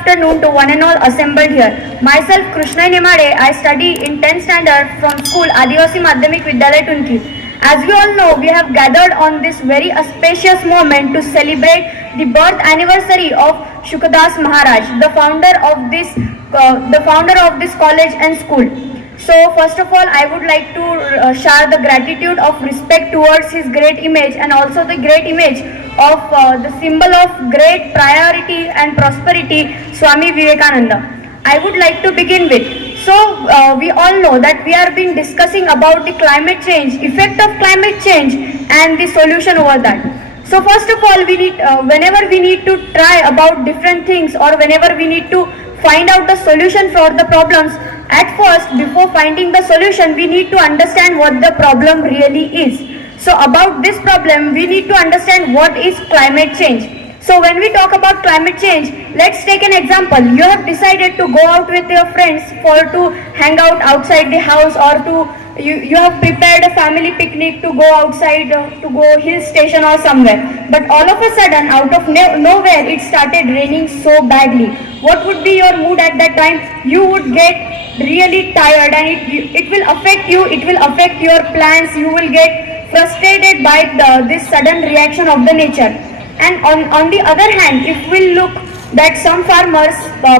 afternoon to one and all assembled here. Myself, Krishna Nimade, I study in 10th standard from school Adivasi Madhyamik Vidyalaya Tunki. As we all know, we have gathered on this very auspicious moment to celebrate the birth anniversary of Shukadas Maharaj, the founder of this college and school. So first of all, I would like to share the gratitude of respect towards his great image and also the great image of the symbol of great priority and prosperity, Swami Vivekananda. I would like to begin with. So we all know that we are been discussing about the climate change, effect of climate change and the solution over that. So first of all, we need, whenever we need to try about different things or whenever we need to find out the solution for the problems, at first, before finding the solution, we need to understand what the problem really is. So about this problem, we need to understand what is climate change. So when we talk about climate change, let's take an example. You have decided to go out with your friends for to hang out outside the house, or to you have prepared a family picnic to go outside, to go hill station or somewhere. But all of a sudden, out of nowhere, it started raining so badly. What would be your mood at that time? You would get really tired, and it will affect you, it will affect your plans. You will get frustrated by this sudden reaction of the nature. And on the other hand, if we look that some farmers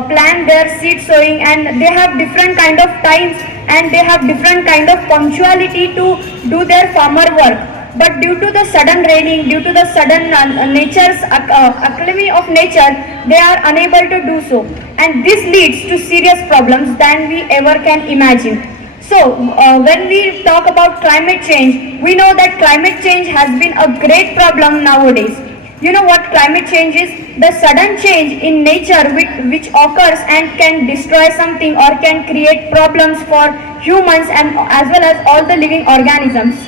plan their seed sowing, and they have different kind of times and they have different kind of punctuality to do their farmer work. But due to the sudden raining, due to the sudden nature's acclamy of nature, they are unable to do so. And this leads to serious problems than we ever can imagine. So when we talk about climate change, we know that climate change has been a great problem nowadays. You know what climate change is? The sudden change in nature which occurs and can destroy something or can create problems for humans and as well as all the living organisms.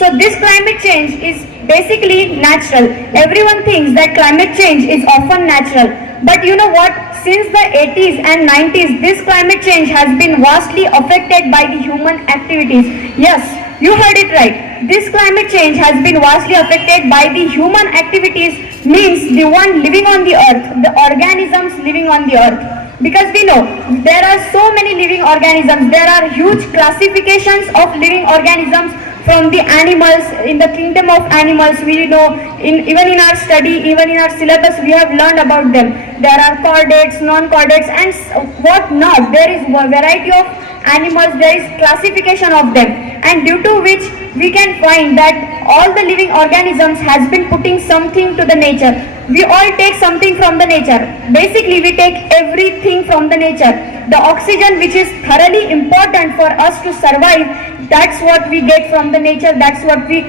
So this climate change is basically natural. Everyone thinks that climate change is often natural. But you know what? Since the 80s and 90s, this climate change has been vastly affected by the human activities. Yes, you heard it right. This climate change has been vastly affected by the human activities, means the one living on the earth, the organisms living on the earth. Because we know there are so many living organisms, there are huge classifications of living organisms from the animals, in the kingdom of animals. We know, even in our study, even in our syllabus, we have learned about them. There are chordates, non-chordates and what not. There is a variety of animals, there is classification of them, and due to which we can find that all the living organisms has been putting something to the nature. We all take something from the nature. Basically, we take everything from the nature. The oxygen which is thoroughly important for us to survive, that's what we get from the nature. That's what the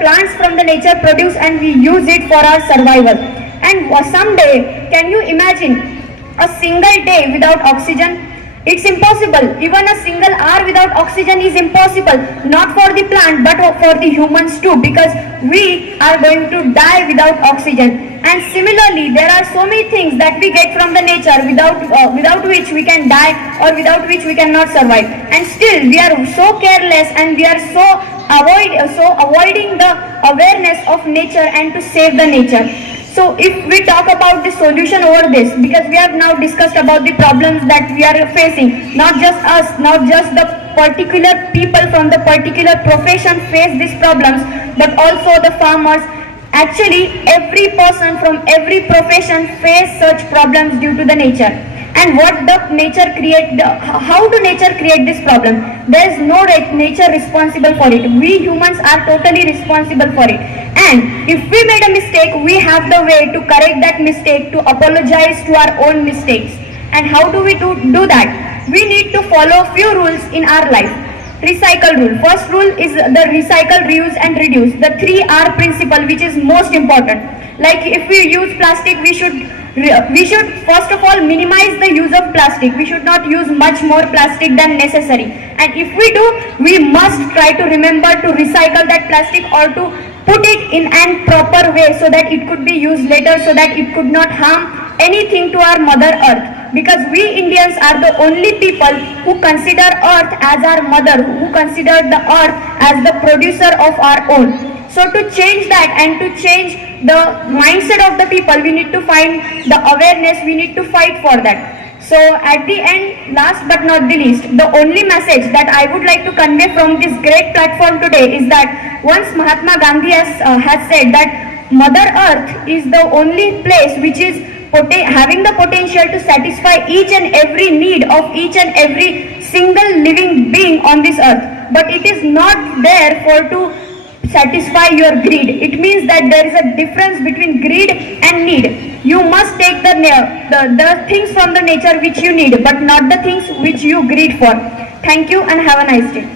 plants from the nature produce, and we use it for our survival. And someday, can you imagine a single day without oxygen? It's impossible. Even a single hour without oxygen is impossible. Not for the plant, but for the humans too, because we are going to die without oxygen. And similarly, there are so many things that we get from the nature without which we can die or without which we cannot survive. And still, we are so careless and we are so avoiding the awareness of nature and to save the nature. So if we talk about the solution over this, because we have now discussed about the problems that we are facing, not just us, not just the particular people from the particular profession face these problems, but also the farmers. Actually, every person from every profession face such problems due to the nature. And what the nature create, how do nature create this problem? There is no nature responsible for it. We humans are totally responsible for it. And if we made a mistake, we have the way to correct that mistake, to apologize to our own mistakes. And how do we do that? We need to follow few rules in our life. Recycle rule. First rule is the recycle, reuse and reduce. The 3R principle, which is most important. Like if we use plastic, we should first of all minimize the use of plastic. We should not use much more plastic than necessary. And if we do, we must try to remember to recycle that plastic or to put it in a proper way so that it could be used later, so that it could not harm anything to our mother earth. Because we Indians are the only people who consider earth as our mother, who consider the earth as the producer of our own. So to change that and to change the mindset of the people, we need to find the awareness, we need to fight for that. So at the end, last but not the least, the only message that I would like to convey from this great platform today is that once Mahatma Gandhi has said that Mother Earth is the only place which is having the potential to satisfy each and every need of each and every single living being on this earth. But it is not there for to satisfy your greed. It means that there is a difference between greed and need. You must take the things from the nature which you need, but not the things which you greed for. Thank you and have a nice day.